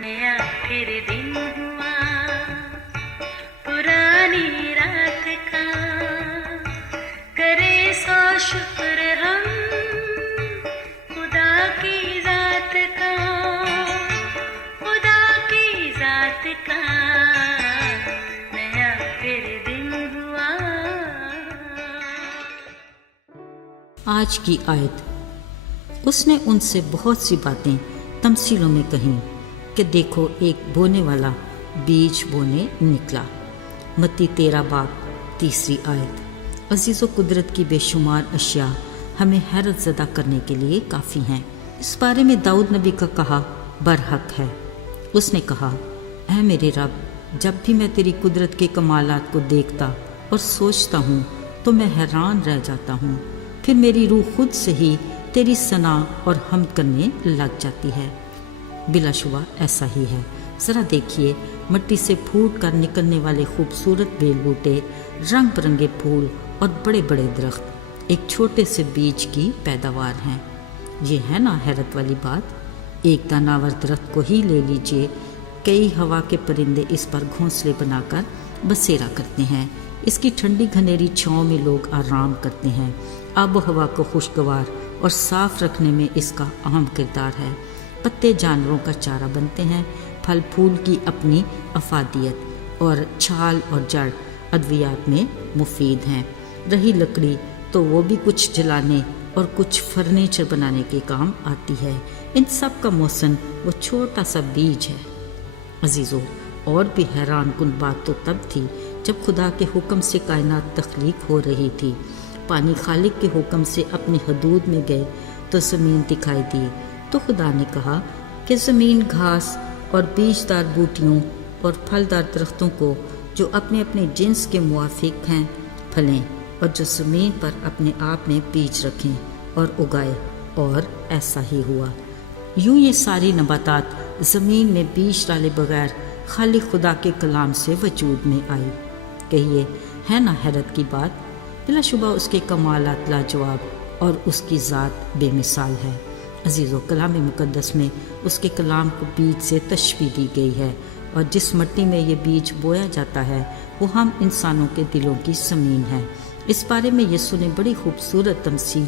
नया फिर दिन हुआ पुरानी रात का, करे सो शुक्र हम खुदा की जात का, खुदा की जात का नया फिर दिन हुआ। आज की आयत। उसने उनसे बहुत सी बातें तमसीलों में कहीं कि देखो एक बोने वाला बीज बोने निकला। मत्ती 13 बाब 3 आयत। अजीज़ो, कुदरत की बेशुमार अशिया हमें हैरत ज़दा करने के लिए काफ़ी हैं। इस बारे में दाऊद नबी का कहा बरहक है। उसने कहा, ऐ मेरे रब, जब भी मैं तेरी कुदरत के कमालात को देखता और सोचता हूँ तो मैं हैरान रह जाता हूँ। फिर मेरी रूह खुद से ही तेरी सना और हमद करने लग जाती है। बिलाशुबा ऐसा ही है। ज़रा देखिए, मिट्टी से फूट कर निकलने वाले खूबसूरत बेल बूटे, रंग बिरंगे फूल और बड़े बड़े दरख्त एक छोटे से बीज की पैदावार हैं। ये है ना हैरत वाली बात। एक दानावर दरख्त को ही ले लीजिए, कई हवा के परिंदे इस पर घोंसले बनाकर बसेरा करते हैं। इसकी ठंडी घनेरी छाँव में लोग आराम करते हैं। आबो हवा को खुशगवार और साफ रखने में इसका अहम किरदार है। पत्ते जानवरों का चारा बनते हैं। फल फूल की अपनी अफादियत और छाल और जड़ अद्वियात में मुफीद हैं। रही लकड़ी तो वो भी कुछ जलाने और कुछ फर्नीचर बनाने के काम आती है। इन सब का मौसम वो छोटा सा बीज है। अजीज़ों, और भी हैरान कुन बात तो तब थी जब खुदा के हुक्म से कायनात तख्लीक हो रही थी। पानी खालिक के हुक्म से अपनी हदूद में गए तो ज़मीन दिखाई दी। तो खुदा ने कहा कि ज़मीन घास और बीजदार बूटियों और फलदार दरख्तों को जो अपने अपने जिन्स के मुआफिक हैं फलें, और जो ज़मीन पर अपने आप में बीज रखें और उगाए। और ऐसा ही हुआ। यूं ये सारी नबातात ज़मीन में बीज डाले बगैर खाली खुदा के कलाम से वजूद में आई। कहिए, है ना हैरत की बात। बिलाशुबा उसके कमालात लाजवाब और उसकी ज़ात बेमिसाल है। अजीज़ों, कलाम मुक़द्दस में उसके कलाम को बीज से तशबीह दी गई है, और जिस मिट्टी में ये बीज बोया जाता है वो हम इंसानों के दिलों की ज़मीन है। इस बारे में यीशु ने बड़ी खूबसूरत तमसील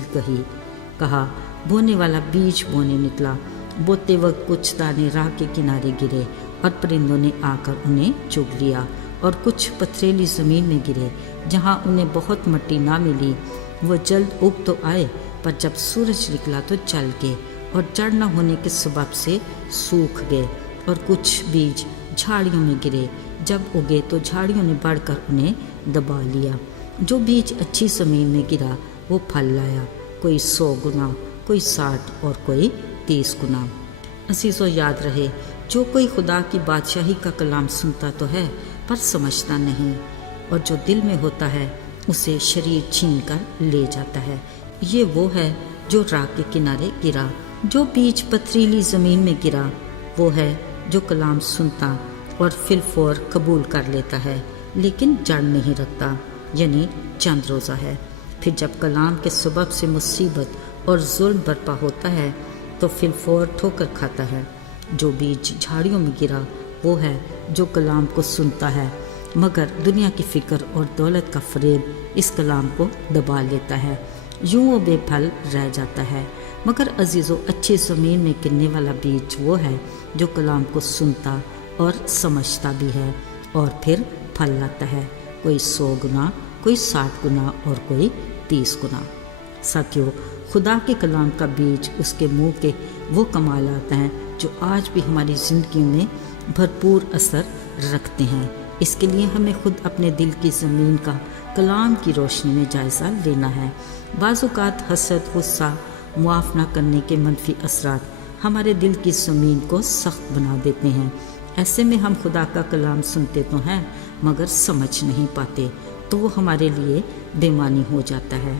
कहा, बोने वाला बीज बोने निकला। बोते वक्त कुछ दाने राह के किनारे गिरे और परिंदों ने आकर उन्हें चुग लिया, और कुछ पथरीली ज़मीन में गिरे जहाँ उन्हें बहुत मिट्टी ना मिली। वो जल्द उग तो आए, पर जब सूरज निकला तो जल गए और जड़ न होने के सबब से सूख गए। और कुछ बीज झाड़ियों में गिरे, जब उगे तो झाड़ियों ने बढ़कर उन्हें दबा लिया। जो बीज अच्छी ज़मीन में गिरा वो फल लाया, कोई 100 गुना, कोई 60 और कोई 30 गुना। अजीज़ों, याद रहे, जो कोई खुदा की बादशाही का कलाम सुनता तो है पर समझता नहीं, और जो दिल में होता है उसे शरीर छीन कर ले जाता है। ये वो है जो राह के किनारे गिरा। जो बीज पथरीली ज़मीन में गिरा वो है जो कलाम सुनता और फिलफौर कबूल कर लेता है, लेकिन जड़ नहीं रखता, यानी चंद रोज़ा है। फिर जब कलाम के सबब से मुसीबत और जुल्म बर्पा होता है तो फिलफौर ठोकर खाता है। जो बीज झाड़ियों में गिरा वो है जो कलाम को सुनता है, मगर दुनिया की फ़िक्र और दौलत का फरेब इस कलाम को दबा लेता है। यूं वो बेफल रह जाता है। मगर अजीज़ों, अच्छी ज़मीन में गिरने वाला बीज वो है जो कलाम को सुनता और समझता भी है और फिर फल लाता है, कोई 100 गुना, कोई 60 गुना और कोई 30 गुना। साथियों, खुदा के कलाम का बीज उसके मुंह के वो कमालात हैं जो आज भी हमारी ज़िंदगी में भरपूर असर रखते हैं। इसके लिए हमें खुद अपने दिल की ज़मीन का कलाम की रोशनी में जायज़ा लेना है। बाज़-औक़ात हसद, गुस्सा, मुआफ़ न करने के मनफी असरात हमारे दिल की ज़मीन को सख्त बना देते हैं। ऐसे में हम खुदा का कलाम सुनते तो हैं मगर समझ नहीं पाते, तो वो हमारे लिए बेमानी हो जाता है।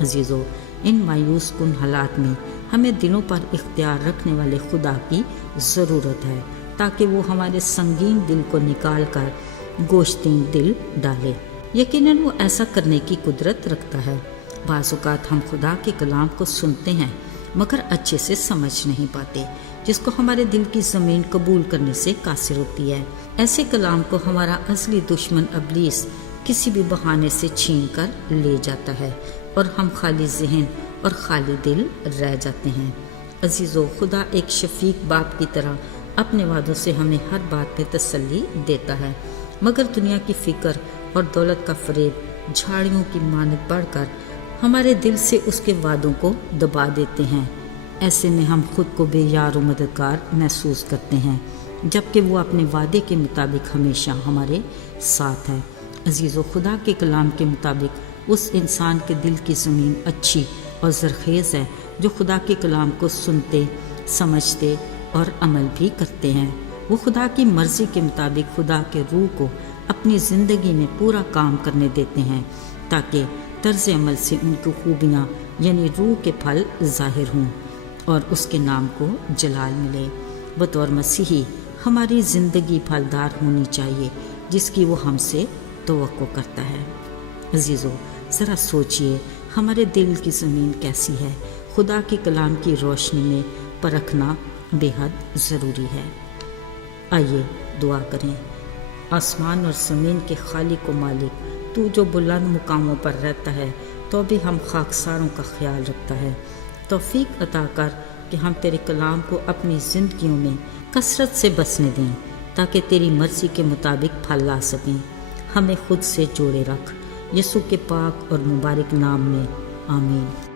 अजीज़ों, इन मायूस कुन हालात में हमें दिलों पर इख्तियार रखने वाले खुदा की ज़रूरत है, ताकि वो हमारे संगीन दिल को निकाल कर गोश्तीन दिल डाले। यकीनन वो ऐसा करने की कुदरत रखता है। बाज़ औक़ात हम खुदा के कलाम को सुनते हैं मगर अच्छे से समझ नहीं पाते, जिसको हमारे दिल की ज़मीन कबूल करने से कासिर होती है। ऐसे कलाम को हमारा असली दुश्मन इब्लीस किसी भी बहाने से छीन कर ले जाता है और हम खाली जहन और खाली दिल रह जाते हैं। अजीज़ों, खुदा एक शफीक बाप की तरह अपने वादों से हमें हर बात में तसल्ली देता है, मगर दुनिया की फ़िक्र और दौलत का फरेब झाड़ियों की मानद बढ़कर हमारे दिल से उसके वादों को दबा देते हैं। ऐसे में हम खुद को बेयार व मददगार महसूस करते हैं, जबकि वो अपने वादे के मुताबिक हमेशा हमारे साथ है। अजीज़ों, खुदा के कलाम के मुताबिक उस इंसान के दिल की ज़मीन अच्छी और ज़रखेज़ है जो खुदा के कलाम को सुनते, समझते और अमल भी करते हैं। वो खुदा की मर्ज़ी के मुताबिक खुदा के रूह को अपनी ज़िंदगी में पूरा काम करने देते हैं, ताकि तर्ज़ अमल से उनकी खूबियाँ यानी रूह के फल ज़ाहिर हों और उसके नाम को जलाल मिले। बतौर मसीही हमारी ज़िंदगी फलदार होनी चाहिए, जिसकी वो हमसे तवक्को करता है। अजीज़ों, ज़रा सोचिए, हमारे दिल की ज़मीन कैसी है? खुदा के कलाम की रोशनी में परखना बेहद ज़रूरी है। आइए दुआ करें। आसमान और ज़मीन के खालिक व मालिक, तू जो बुलंद मुकामों पर रहता है तो भी हम खाकसारों का ख्याल रखता है। तौफीक अता कर कि हम तेरे कलाम को अपनी ज़िंदगियों में कसरत से बसने दें, ताकि तेरी मर्ज़ी के मुताबिक फल ला सकें। हमें खुद से जोड़े रख, यीशु के पाक और मुबारक नाम में, आमीन।